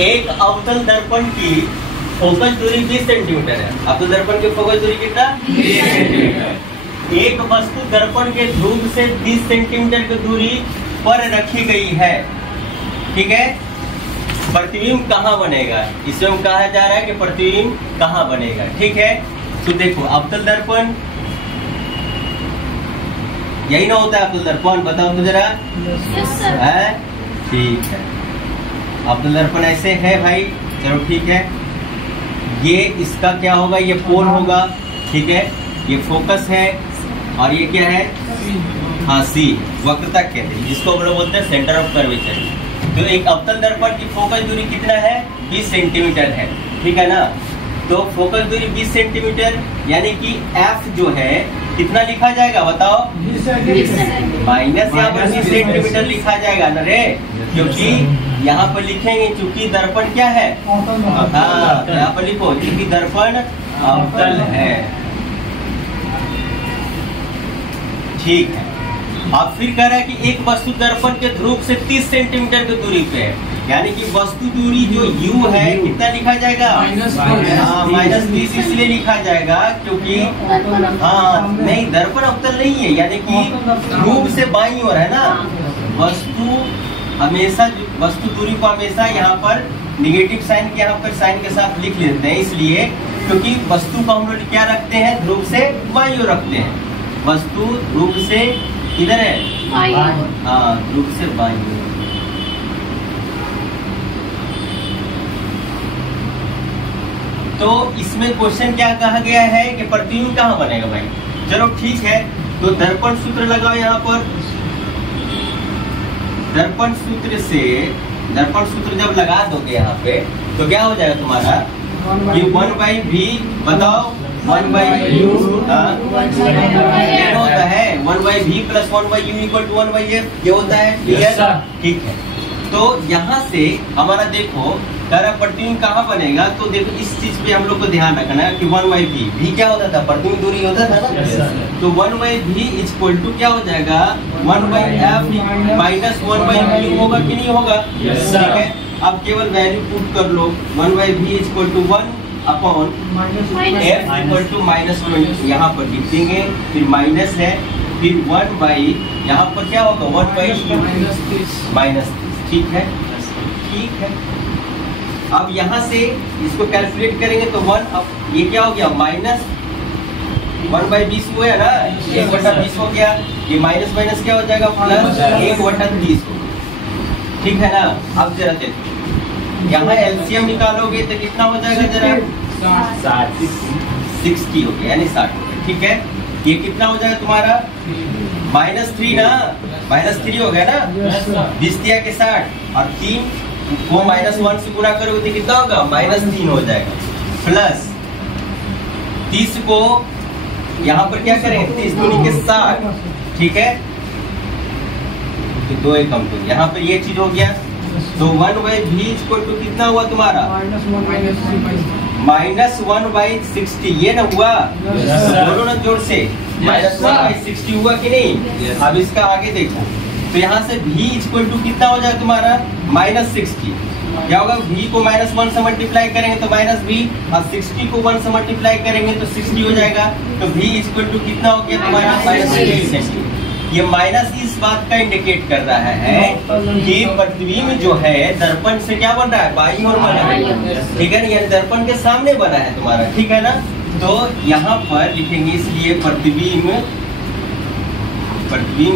एक अवतल दर्पण की फोकस दूरी 20 सेंटीमीटर है। अवतल दर्पण की फोकस दूरी कितना? 20 सेंटीमीटर। एक वस्तु दर्पण के ध्रुव से 30 सेंटीमीटर की दूरी पर रखी गई है, ठीक है। प्रतिबिंब कहाँ बनेगा, इसमें कहा जा रहा है कि प्रतिबिंब कहाँ बनेगा, ठीक है। तो देखो अवतल दर्पण यही ना होता है, अवतल दर्पण बताओ तो जरा। है ठीक है, अवतल दर्पण ऐसे है भाई, चलो ठीक है। ये इसका क्या होगा, ये पोल होगा, ठीक है। ये फोकस है और ये क्या है, हाँ सी, वक्रता केंद्र, जिसको हम लोग बोलते हैं सेंटर ऑफ कर्वेचर। तो एक अवतल दर्पण की फोकस दूरी कितना है, 20 सेंटीमीटर है, ठीक है ना। तो फोकस दूरी 20 सेंटीमीटर, यानी कि F जो है कितना लिखा जाएगा बताओ, माइनस यहाँ पर 20 सेंटीमीटर लिखा जाएगा ना रे, क्योंकि यहाँ पर लिखेंगे चूंकि दर्पण क्या है, हाँ यहाँ पर लिखो चूंकि दर्पण अवतल है, ठीक है। अब फिर कह रहा है कि एक वस्तु दर्पण के ध्रुव से 30 सेंटीमीटर की दूरी पे है, यानी कि वस्तु दूरी जो u है कितना लिखा जाएगा, -30 इसलिए लिखा जाएगा क्योंकि हाँ नहीं दर्पण अवतल नहीं है, यानी कि ध्रुव से बाईं ओर है ना। वस्तु हमेशा वस्तु दूरी को हमेशा यहाँ पर निगेटिव साइन के यहाँ पर साइन के साथ लिख लेते हैं, इसलिए क्योंकि वस्तु को हम लोग क्या रखते हैं, ध्रुव से बाईं ओर रखते हैं। वस्तु ध्रुव से किधर है, हाँ ध्रुव से बाईं ओर। तो इसमें क्वेश्चन क्या कहा गया है कि प्रतिबिंब कहाँ बनेगा भाई। चलो ठीक है, तो दर्पण सूत्र लगाओ यहाँ पर। दर्पण सूत्र से, दर्पण सूत्र जब लगा दोगे यहाँ पे तो क्या हो जाएगा तुम्हारा, ये 1/v बताओ, 1/u होता है, 1/v + 1/u = 1/f, ये होता है, क्लियर, ठीक है। तो यहाँ से हमारा देखो तारा प्रतिबिंब कहाँ बनेगा, तो देखो इस चीज पे हम लोग को ध्यान रखना है कि 1/v, v क्या होता था, प्रतिबिंब दूरी होता था ना, तो 1/v = क्या हो जाएगा, 1/f - 1/u होगा कि नहीं होगा, ठीक है। अब केवल वैल्यू पुट कर लो, 1/v = 1/f = -20, यहाँ पर लिख देंगे, फिर माइनस है, फिर 1/, यहाँ पर क्या होगा 1/u -30, ठीक है, ठीक है। अब यहाँ से इसको कैलकुलेट करेंगे तो 1, अब ये क्या हो गया, -1/20 हुआ है ना, 1/20 हो गया, ये माइनस माइनस क्या हो जाएगा, प्लस 1/30, ठीक है ना। अब जरा देखो यहाँ एलसीएम निकालोगे तो कितना हो जाएगा, जरा 60 हो गया, यानी 60 हो गया, ठीक है। ये कितना हो जाएगा तुम्हारा, -3 ना, -3 हो गया ना, 20 दिया के 60 और 3 को -1 से गुणा करोगे तो कितना होगा, -3 हो जाएगा, प्लस 30 को यहाँ पर क्या करें, 30 दूनी के 60, ठीक है, तो 2 एकम तो यहाँ पर ये चीज हो गया। तो 1/v = कितना हुआ तुम्हारा, -1/60, ये ना हुआ, बोलो ना जोर से, -1/60 हुआ कि नहीं। अब इसका आगे देखो, तो यहाँ से v = कितना हो जाएगा तुम्हारा, -60, क्या होगा, v को -1 से मल्टीप्लाई करेंगे तो -v, और 60 को 1 से मल्टीप्लाई करेंगे तो 60 हो जाएगा। तो v = कितना हो गया तुम्हारा, -60। ये माइनस इस बात का इंडिकेट कर रहा है कि प्रतिबिंब जो है दर्पण से क्या बन रहा है, बाईं ओर बना है, ठीक है ना, यानी दर्पण के सामने बना है तुम्हारा, ठीक है ना। तो यहाँ पर लिखेंगे, इसलिए प्रतिबिंब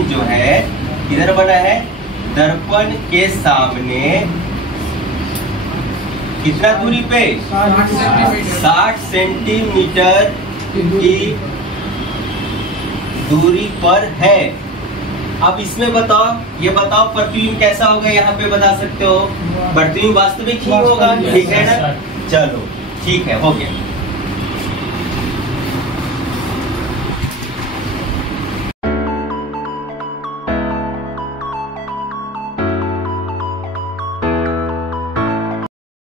जो है किधर बना है, दर्पण के सामने कितना दूरी पे, 60 सेंटीमीटर की दूरी पर है। अब इसमें बताओ, ये बताओ प्रतिबिंब कैसा होगा, यहाँ पे बता सकते हो, प्रतिबिंब वास्तविक ही होगा, ठीक है ना। चलो ठीक है, हो गया।